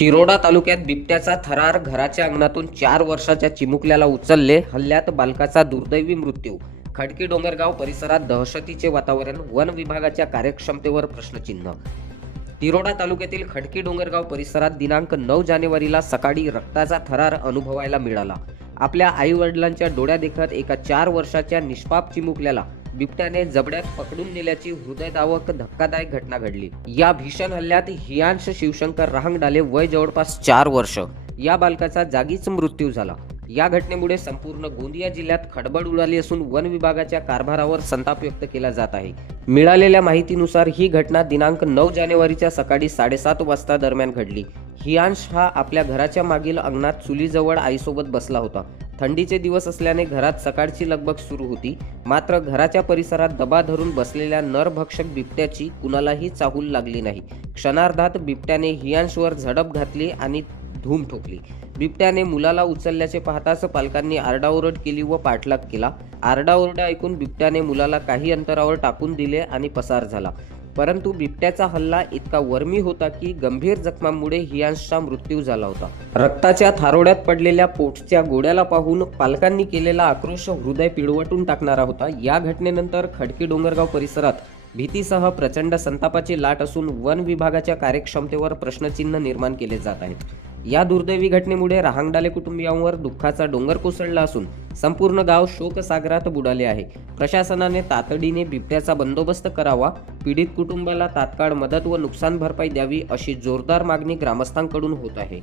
तिरोडा तालुक्यात बिबट्याचा थरार, घराच्या अंगणातून 4 वर्षाच्या चिमुकल्याला उचलले, हल्ल्यात बालकाचा दुर्दैवी मृत्यू. खडकी डोंगरगाव परिसरात दहशतीचे वातावरण, वन विभागाच्या कार्यक्षमतेवर प्रश्नचिन्ह. तिरोडा तालुक्यातील खडकी डोंगरगाव परिसरात दिनांक 9 जानेवारीला सकाळी रक्ताचा थरार अनुभवायला मिळाला. आपल्या आईवडिलांच्या डोळ्यादेखत एका 4 वर्षाच्या निष्पाप चिमुकल्याला बिबट्याने जबड्यात पकडून नेल्याची हृदयद्रावक धक्कादायक घटना घडली. या भीषण हल्ल्यात हियांश शिवशंकर राहंगडाले, वय जवळपास 4 वर्ष, या बालकाचा जागीच मृत्यू झाला. या घटनेमुळे संपूर्ण गोंदिया जिल्ह्यात खळबळ उडाली असून वन विभागाच्या कारभारावर संताप व्यक्त केला जात आहे. मिळालेल्या माहितीनुसार ही घटना दिनांक 9 जानेवारीच्या सकाळी 7:30 वाजता दरम्यान घडली. हियांश हा आपल्या घराच्या मागील अंगणात चुलीजवळ आईसोबत बसला होता. थंडीचे दिवस असल्याने घरात सकाळची लगबग सुरू होती. मात्र घराच्या परिसरात दबा धरून बसलेल्या नरभक्षक बिबट्याची कुणालाही चाहूल लागली नाही. क्षणार्धात बिबट्याने हियांशवर झडप घातली आणि धूम ठोकली. बिबट्याने मुलाला उचलल्याचे पाहताच पालकांनी आरडाओरड केली व पाठलाग केला. आरडाओरडा ऐकून बिबट्याने मुलाला काही अंतरावर टाकून दिले आणि पसार झाला. परंतु बिबट्याचा हल्ला इतका वर्मी होता की गंभीर जखमांमुळे हियांशचा मृत्यू झाला होता. रक्ताच्या थारोड्यात पडलेल्या पोटच्या गोड्याला पाहून पालकांनी केलेला आक्रोश हृदय पिळवटून टाकणारा होता. या घटनेनंतर खडकी डोंगरगाव परिसरात भीतीसह प्रचंड संतापाची लाट असून वन विभागाच्या कार्यक्षमतेवर प्रश्नचिन्ह निर्माण केले जात आहेत. या दुर्दैवी घटनेमुळे राहंगडाले कुटुंबियांवर दुःखाचा डोंगर कोसळला असून संपूर्ण गाव शोकसागरात बुडाले आहे. प्रशासनाने तातडीने बिबट्याचा बंदोबस्त करावा, पीडित कुटुंबाला तात्काळ मदत व नुकसान भरपाई द्यावी, अशी जोरदार मागणी ग्रामस्थांकडून होत आहे.